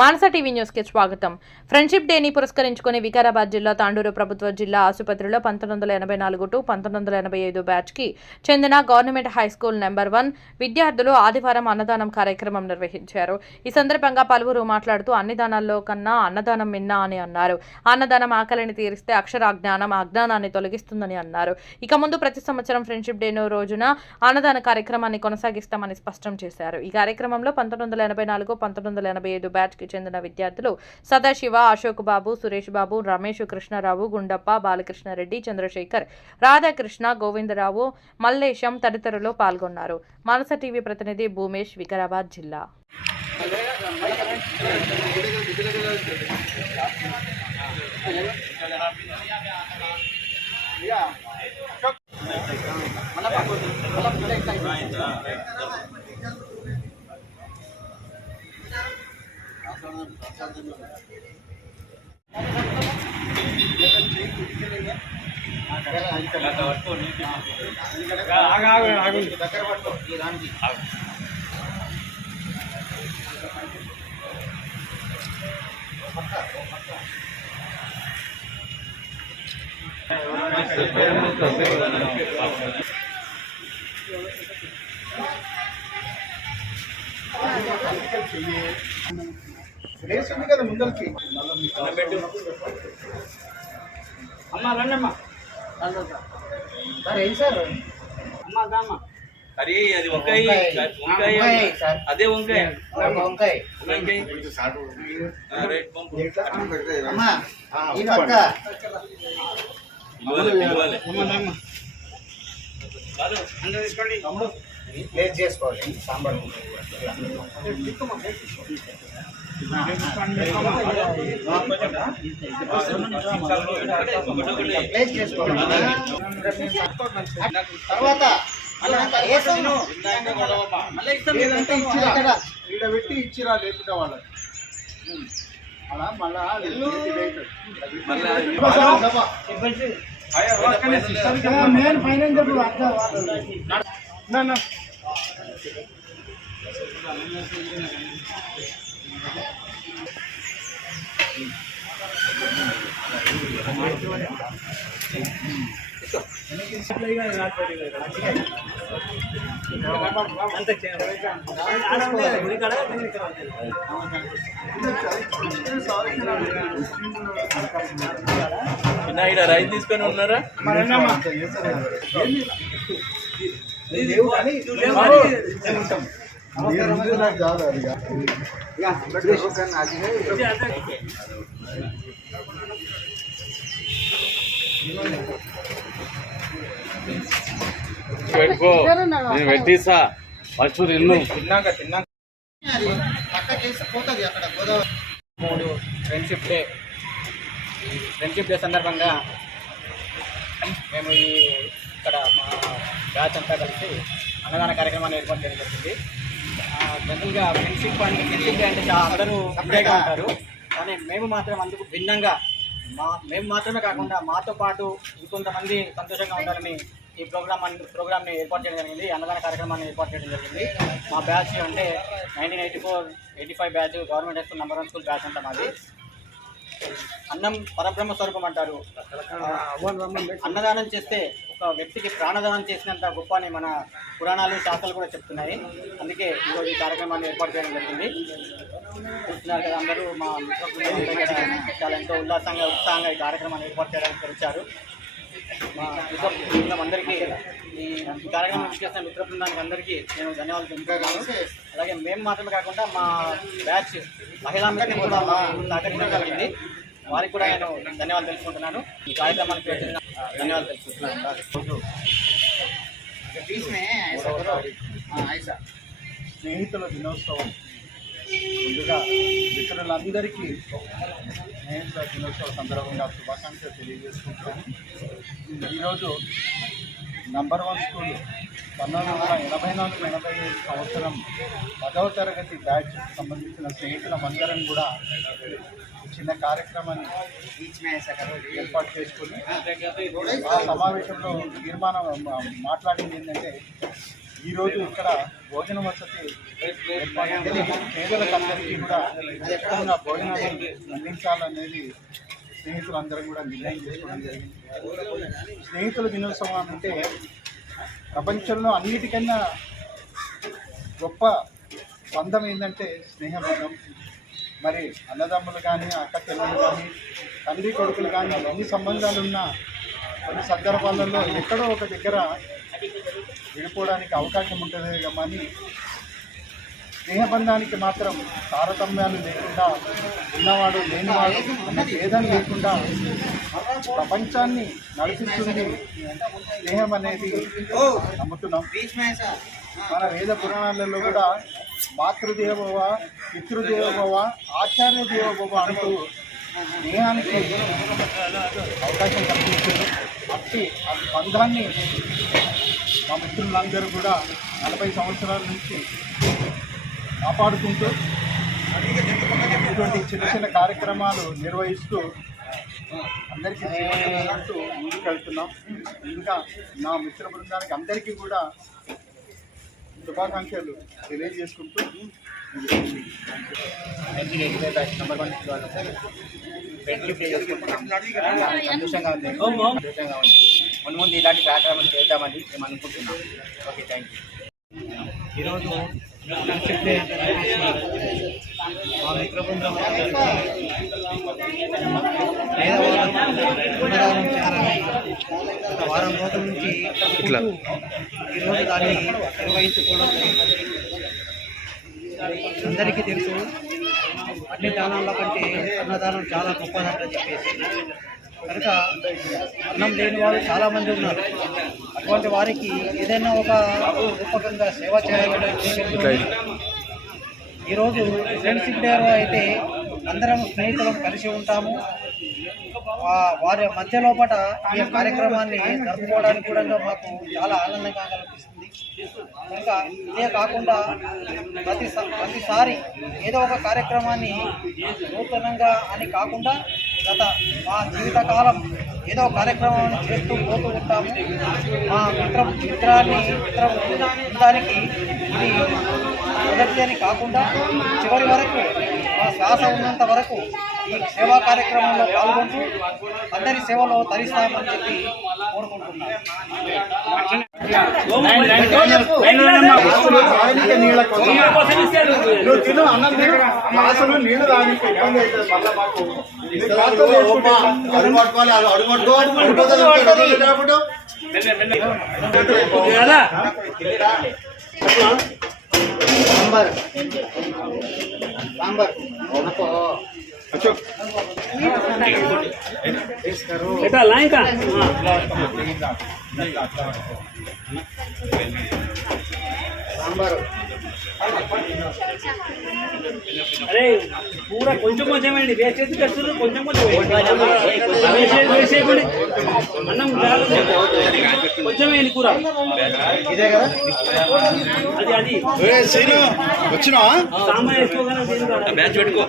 మానస TV న్యూస్కి స్వాగతం. Friendship డేని పురస్కరించుకుని వికారాబాద్ జిల్లా తాండూరు ప్రభుత్వ జిల్లా ఆసుపత్రిలో పంతొమ్మిది వందల ఎనభై నాలుగు టు పంతొమ్మిది వందల ఎనభై ఐదు బ్యాచ్కి చెందిన government high school number one విద్యార్థులు ఆదివారం అన్నదానం కార్యక్రమం నిర్వహించారు. ఈ సందర్భంగా పలువురు మాట్లాడుతూ అన్ని దానాల్లో కన్నా అన్నదానం మిన్నా అని అన్నారు. అన్నదానం ఆకలిని తీరిస్తే అక్షర అజ్ఞానం అజ్ఞానాన్ని తొలగిస్తుందని అన్నారు. ఇక ముందు ప్రతి సంవత్సరం ఫ్రెండ్షిప్ డే రోజున అన్నదాన కార్యక్రమాన్ని కొనసాగిస్తామని స్పష్టం చేశారు. ఈ కార్యక్రమంలో పంతొమ్మిది వందల ఎనభై నాలుగు పంతొమ్మిది వందల ఎనభై ఐదు బ్యాచ్కి చెందిన విద్యార్థులు సదాశివ అశోక్ బాబు సురేష్ బాబు రమేష్ కృష్ణారావు గుండప్ప బాలకృష్ణారెడ్డి చంద్రశేఖర్ రాధాకృష్ణ గోవిందరావు మల్లేశం తదితరులు పాల్గొన్నారు. మానస టీవీ ప్రతినిధి భూమేష్ వికారాబాద్ జిల్లా. దగ్గర పట్టుకో ఈ దానికి चाहिए లేచింది కదా ముందరికి. అమ్మా రండమ్మా. సార్ ఏం సార్? అమ్మా దామ్మా. అరే అది వంకాయ. వంకాయ. అదే వంకాయ. వంకాయ. వంకాయ. ఆ, రైట్ పంపు. అమ్మా ఈ పక్క. ఇవ్వాలి ఇవ్వాలి. అమ్మా దామ్మా. కాదు. అందరూ తీసుకోండి. ప్లేస్ చేసుకోవాలి సాంబార్ ప్లేస్ చేసుకోవాలి తర్వాత ఈడ పెట్టి ఇచ్చిరా లేకుండా వాళ్ళకి అలా మళ్ళా మెయిన్ ఫైనాన్స్ చిన్న ఈడ రైస్ తీసుకొని ఉన్నారా? పెట్టుకో. నేను పెట్టిస్తా. ఫస్ట్ తిన్ను తిన్నాక తిన్నాక. పక్క చేసి పోతుంది అక్కడ గోదావరి. మూడు ఫ్రెండ్షిప్ డే ఫ్రెండ్షిప్ డే సందర్భంగా మేము ఈ ఇక్కడ మా బ్యాచ్ అంతా కలిసి అన్నదాన కార్యక్రమాన్ని ఏర్పాటు చేయడం జరిగింది. జనరల్గా ఫ్రెండ్షిప్ అంటే ఫ్రెండ్షిప్ అంటే చాలా అందరూ సపరేట్గా ఉంటారు. కానీ మేము మాత్రం అందుకు భిన్నంగా మా మేము మాత్రమే కాకుండా మాతో పాటు ఇంకొంతమంది సంతోషంగా ఉండాలని ఈ ప్రోగ్రామ్ ప్రోగ్రామ్ని ఏర్పాటు చేయడం జరిగింది. అన్నదాన కార్యక్రమాన్ని ఏర్పాటు చేయడం జరిగింది. మా బ్యాచ్ అంటే nineteen eighty four eighty five batch government high school number one school batch అంతా మాది. అన్నం పరబ్రహ్మ స్వరూపం అంటారు. అన్నదానం చేస్తే ఒక వ్యక్తికి ప్రాణదానం చేసినంత గొప్ప అని మన పురాణాలు శాస్త్రాలు కూడా చెప్తున్నాయి. అందుకే ఈరోజు ఈ కార్యక్రమాన్ని ఏర్పాటు చేయడం జరిగింది. చూస్తున్నారు కదా అందరూ మా చాలా ఎంతో ఉల్లాసంగా ఉత్సాహంగా ఈ కార్యక్రమాన్ని ఏర్పాటు చేయడానికి వచ్చారు. మా మిత్ర బృందం అందరికీ ఈ ఈ కార్యక్రమం చేసిన మిత్ర బృందానికి అందరికీ నేను ధన్యవాదాలు తెలుపుతున్నాను. అలాగే మేము మాత్రమే కాకుండా మా బ్యాచ్ మహిళా మిత్రులు కూడా మా సహకరించడం జరిగింది. వారికి కూడా నేను ధన్యవాదాలు తెలుసుకుంటున్నాను ఈ కార్యక్రమానికి వచ్చిన ధన్యవాదాలు తెలుసుకుంటున్నాను స్నేహితుల దినోత్సవం ముందుగా మిత్రులందరికీ స్నేహితుల దినోత్సవ సందర్భంగా శుభాకాంక్షలు తెలియజేసుకుంటాను ఈరోజు నంబర్ వన్ స్కూల్ పంతొమ్మిది వందల ఎనభై నాలుగు ఎనభై ఐదు సంవత్సరం పదవ తరగతి బ్యాచ్ సంబంధించిన స్నేహితులమందరం కూడా చిన్న కార్యక్రమాన్ని ఏర్పాటు చేసుకుని ఆ సమావేశంలో తీర్మానం మాట్లాడింది ఏంటంటే ఈరోజు ఇక్కడ భోజన వసతి పేదలకందరికీ కూడా ఎక్కడన్నా భోజనాలు అందించాలనేది స్నేహితులందరూ కూడా నిర్ణయం చేసుకోవడం జరిగింది. స్నేహితుల దినోత్సవం అంటే ప్రపంచంలో అన్నిటికన్నా గొప్ప బంధం ఏంటంటే స్నేహబంధం. మరి అన్నదమ్ములు కానీ అక్క చెల్లెలు కానీ తండ్రి కొడుకులు కానీ ఎన్ని సంబంధాలు ఉన్నా కొన్ని సందర్భాలలో ఎక్కడో ఒక దగ్గర విడిపోవడానికి అవకాశం ఉంటుంది కానీ స్నేహబంధానికి మాత్రం తారతమ్యాలు లేకుండా ఉన్నవాడు లేనివాడు అన్న భేదం లేకుండా ప్రపంచాన్ని నడిపిస్తుంది. స్నేహం అనేది నమ్ముతున్నాం. మన వేద పురాణాలలో కూడా మాతృదేవోవ పితృదేవోవ ఆచార్య దేవోభవ అంటూ స్నేహానికి అవకాశం కల్పిస్తుంది అట్టి ఆ బంధాన్ని మా మిత్రులందరూ కూడా నలభై సంవత్సరాల నుంచి కాపాడుకుంటూ ఇటువంటి చిన్న చిన్న కార్యక్రమాలు నిర్వహిస్తూ అందరికీ సేవలు ముందుకు వెళ్తున్నాం ఇంకా నా మిత్ర బృందానికి అందరికీ కూడా శుభాకాంక్షలు తెలియజేసుకుంటూ నెంబర్ వన్ సంతోషంగా ఉంది సంతోషంగా ఉంది ముందు ముందు ఇలాంటి కార్యక్రమాలు చేద్దామని మేము అనుకుంటున్నాం. ఓకే థ్యాంక్ యూ ఈరోజు వారం రోజుల నుంచి ఇట్లా. ఈరోజు దాన్ని నిర్వహించుకోవడం అందరికీ తెలుసు అన్ని దానాల కంటే అన్నదానం చాలా గొప్పదంట చెప్పేసి. కనుక అన్నం లేని వాళ్ళు చాలామంది ఉన్నారు. అటువంటి వారికి ఏదైనా ఒక రూపకంగా సేవ చేయాలనే ఈరోజు ఫ్రెండ్షిప్ డే అయితే అందరం స్నేహితులం కలిసి ఉంటాము. వారి మధ్య లోపల ఈ కార్యక్రమాన్ని జరుపుకోవడానికి కూడా మాకు చాలా ఆనందంగా కనిపిస్తుంది. ఇంకా ఇదే కాకుండా ప్రతి ప్రతిసారి ఏదో ఒక కార్యక్రమాన్ని నూతనంగా అని కాకుండా గత మా జీవితకాలం ఏదో కార్యక్రమం చేస్తూ పోతూ ఉంటాము. మా మిత్ర మిత్రాన్ని మిత్రం దానికి ఇది మొదటి అని కాకుండా చివరి వరకు శ్వాస ఉన్నంత వరకు ఈ సేవా కార్యక్రమంలో పాల్గొంటూ అందరి సేవలో తరిస్తామని చెప్పి కోరుకుంటున్నాను. గ్లాసులు తాగనీకే ఇబ్బంది అవుతుంది మళ్ళీ మాకు అడుగు పట్టుకోవాలి అడుగు పట్టుకో పడిపోతుంది అడుగు అశోక్ అరే పూరా కొంచెం కొంచెం అండి. వేస్ట్ చేసి కొంచెం కొంచెం అన్నం. కొంచెం వేయండి కూర. అది అది. వచ్చినా సామాన్ పెట్టుకో.